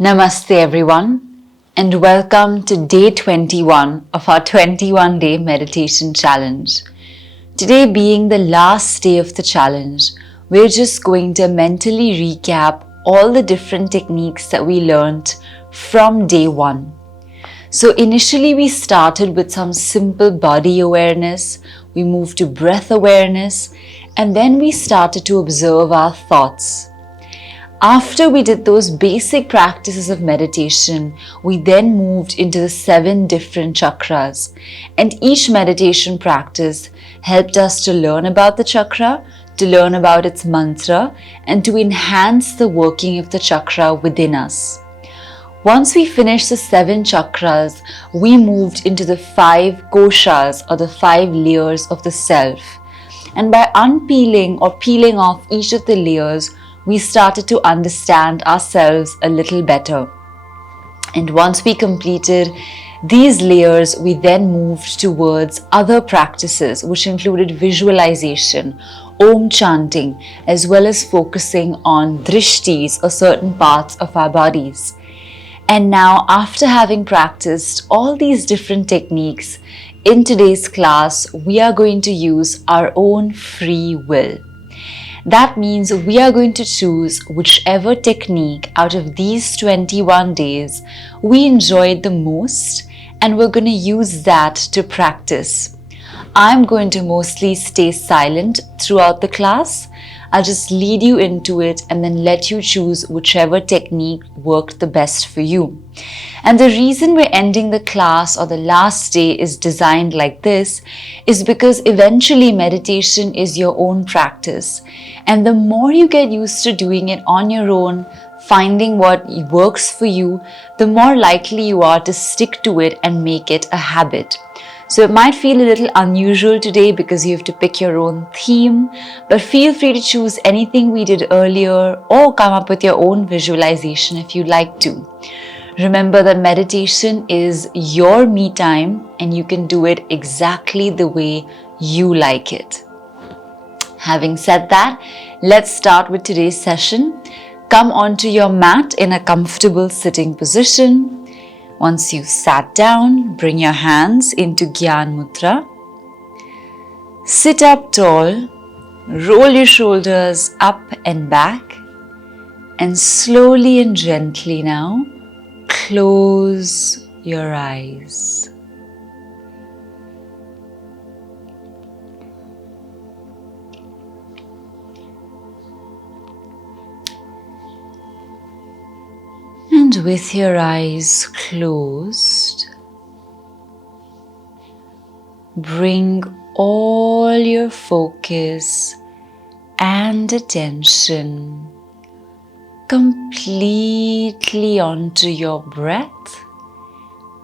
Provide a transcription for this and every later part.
Namaste everyone, and welcome to day 21 of our 21-day meditation challenge. Today being the last day of the challenge, we're just going to mentally recap all the different techniques that we learned from day 1. So initially we started with some simple body awareness, we moved to breath awareness, and then we started to observe our thoughts. After we did those basic practices of meditation, we then moved into the 7 different chakras, and each meditation practice helped us to learn about the chakra, to learn about its mantra, and to enhance the working of the chakra within us. Once we finished the 7 chakras, we moved into the 5 koshas, or the 5 layers of the self. And by unpeeling or peeling off each of the layers, we started to understand ourselves a little better. And once we completed these layers, we then moved towards other practices, which included visualization, Om chanting, as well as focusing on drishtis, or certain parts of our bodies. And now, after having practiced all these different techniques, in today's class, we are going to use our own free will. That means we are going to choose whichever technique out of these 21 days we enjoyed the most, and we're going to use that to practice. I'm going to mostly stay silent throughout the class. I'll just lead you into it and then let you choose whichever technique worked the best for you. And the reason we're ending the class, or the last day, is designed like this is because eventually meditation is your own practice. And the more you get used to doing it on your own, finding what works for you, the more likely you are to stick to it and make it a habit. So it might feel a little unusual today because you have to pick your own theme, but feel free to choose anything we did earlier or come up with your own visualization if you'd like to. Remember that meditation is your me time and you can do it exactly the way you like it. Having said that, let's start with today's session. Come onto your mat in a comfortable sitting position. Once you've sat down, bring your hands into Gyan Mudra. Sit up tall, roll your shoulders up and back, and slowly and gently now, close your eyes. And with your eyes closed, bring all your focus and attention completely onto your breath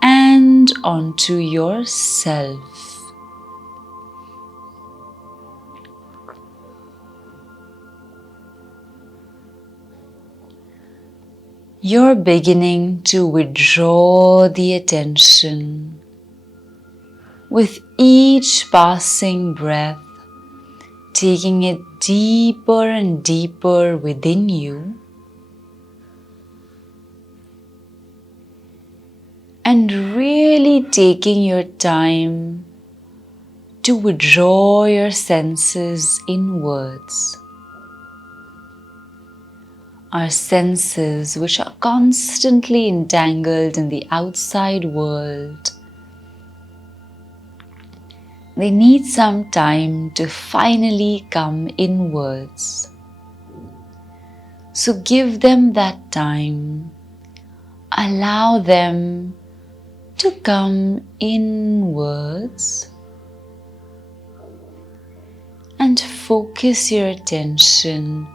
and onto yourself. You're beginning to withdraw the attention. With each passing breath, taking it deeper and deeper within you, and really taking your time to withdraw your senses inwards. Our senses, which are constantly entangled in the outside world, they need some time to finally come inwards. So give them that time. Allow them to come inwards and focus your attention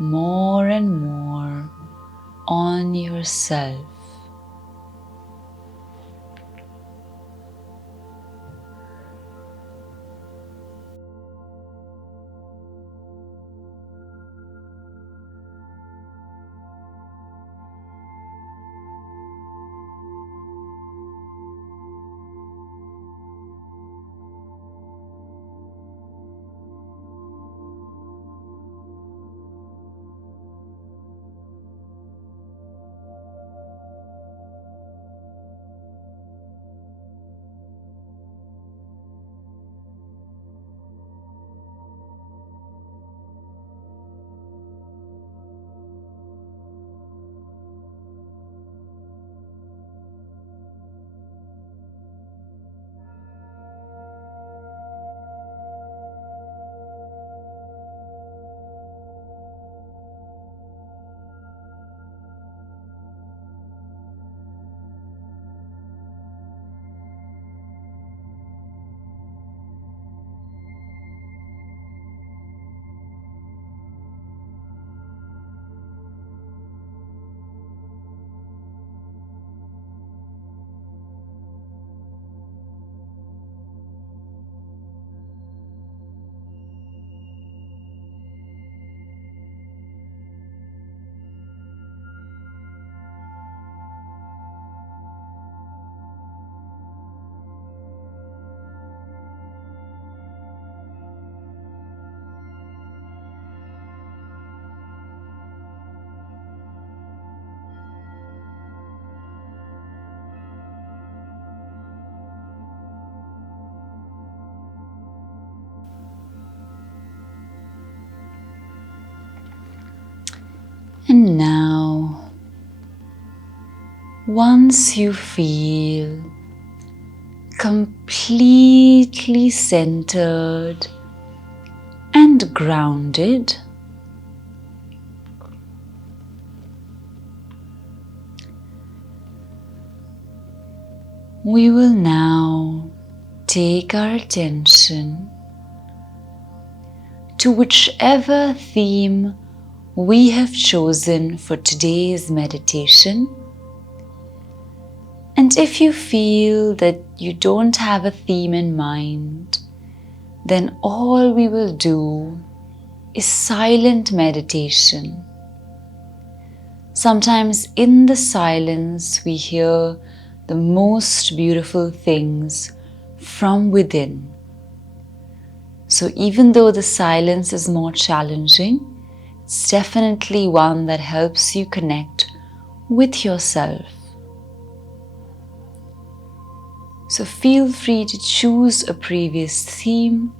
more and more on yourself. Once you feel completely centered and grounded, we will now take our attention to whichever theme we have chosen for today's meditation. And if you feel that you don't have a theme in mind, then all we will do is silent meditation. Sometimes in the silence we hear the most beautiful things from within. So even though the silence is more challenging, it's definitely one that helps you connect with yourself. So feel free to choose a previous theme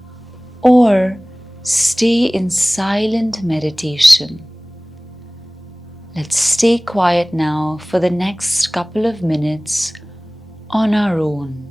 or stay in silent meditation. Let's stay quiet now for the next couple of minutes on our own.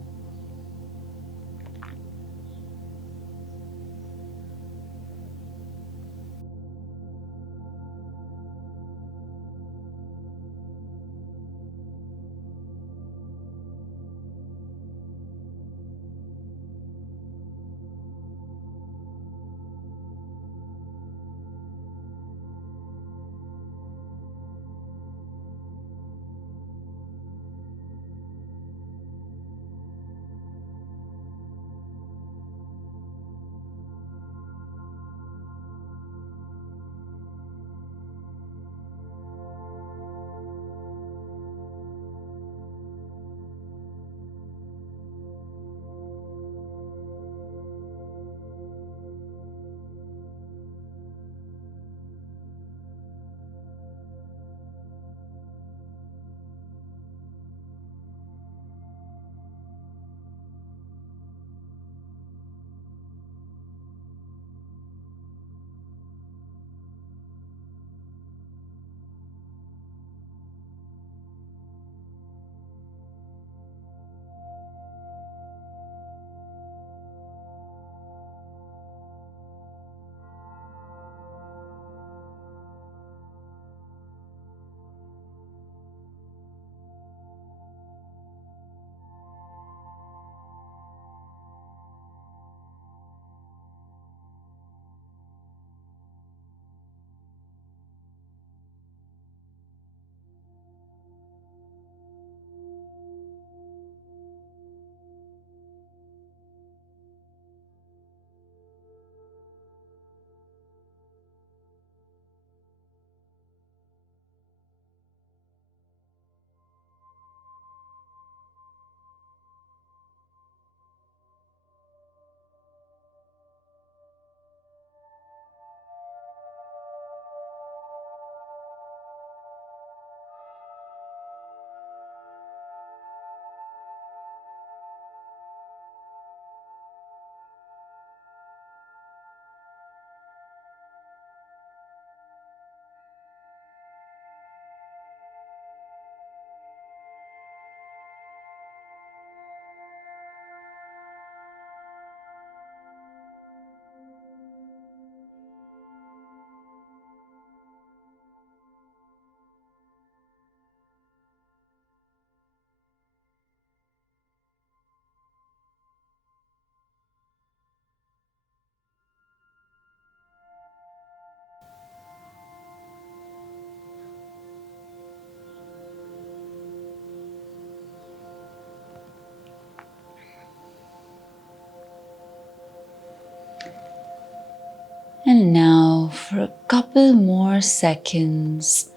And now for a couple more seconds,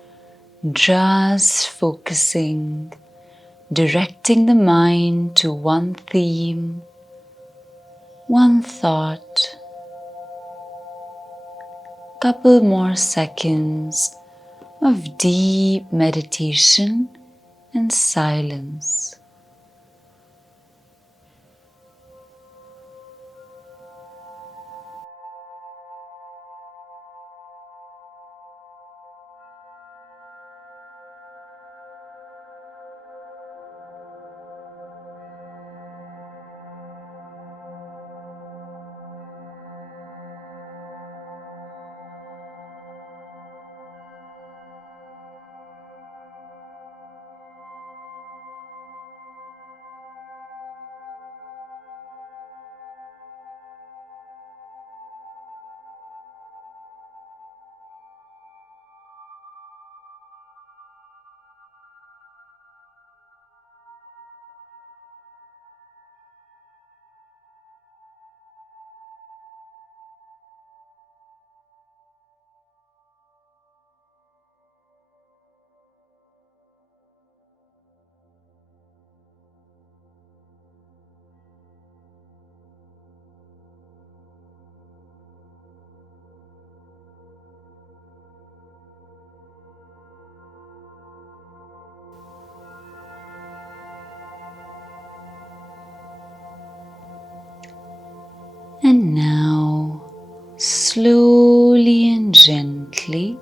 just focusing, directing the mind to one theme, one thought. Couple more seconds of deep meditation and silence. slowly and gently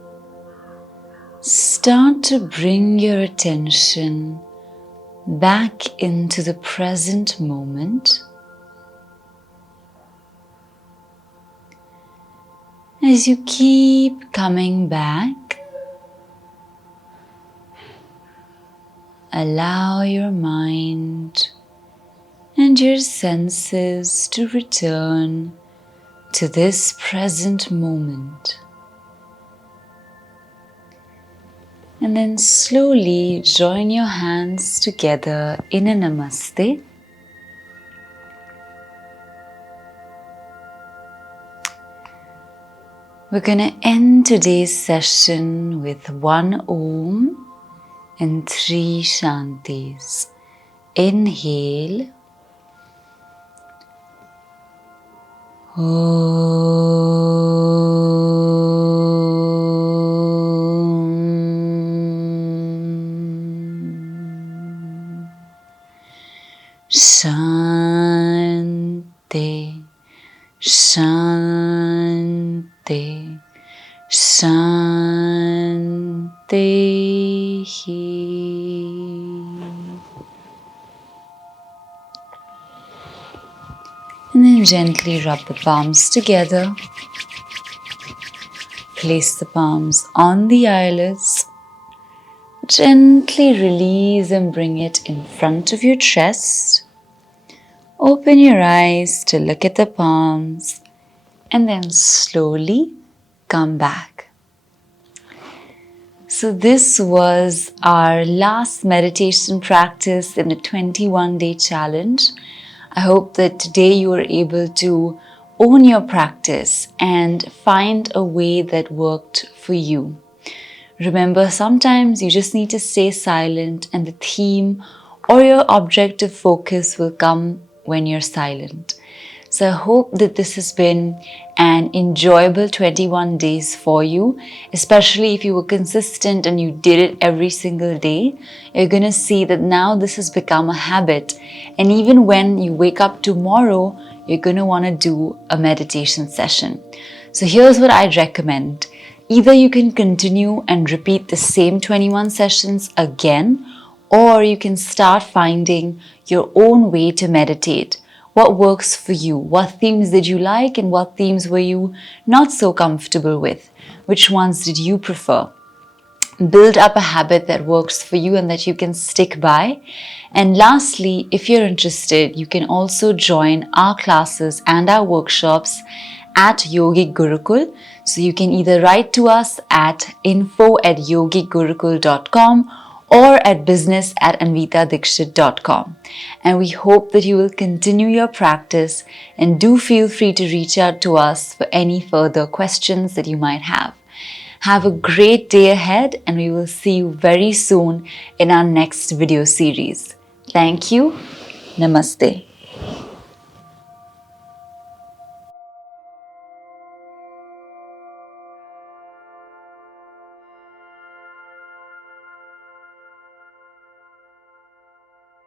start to bring your attention back into the present moment. As you keep coming back, allow your mind and your senses to return to this present moment. And then slowly join your hands together in a Namaste. We're going to end today's session with 1 Om and 3 Shantis. Inhale. Shanti, Shanti, Shanti. And then gently rub the palms together. Place the palms on the eyelids. Gently release and bring it in front of your chest. Open your eyes to look at the palms and then slowly come back. So this was our last meditation practice in the 21-day challenge. I hope that today you were able to own your practice and find a way that worked for you. Remember, sometimes you just need to stay silent and the theme or your object of focus will come when you're silent. So I hope that this has been an enjoyable 21 days for you, especially if you were consistent and you did it every single day. You're going to see that now this has become a habit. And even when you wake up tomorrow, you're going to want to do a meditation session. So here's what I'd recommend. Either you can continue and repeat the same 21 sessions again, or you can start finding your own way to meditate. What works for you? What themes did you like and what themes were you not so comfortable with? Which ones did you prefer? Build up a habit that works for you and that you can stick by. And lastly, if you're interested, you can also join our classes and our workshops at Yogic Gurukul. So you can either write to us at info@yogicgurukul.com or at business@anvitadixit.com. And we hope that you will continue your practice and do feel free to reach out to us for any further questions that you might have. Have a great day ahead and we will see you very soon in our next video series. Thank you. Namaste.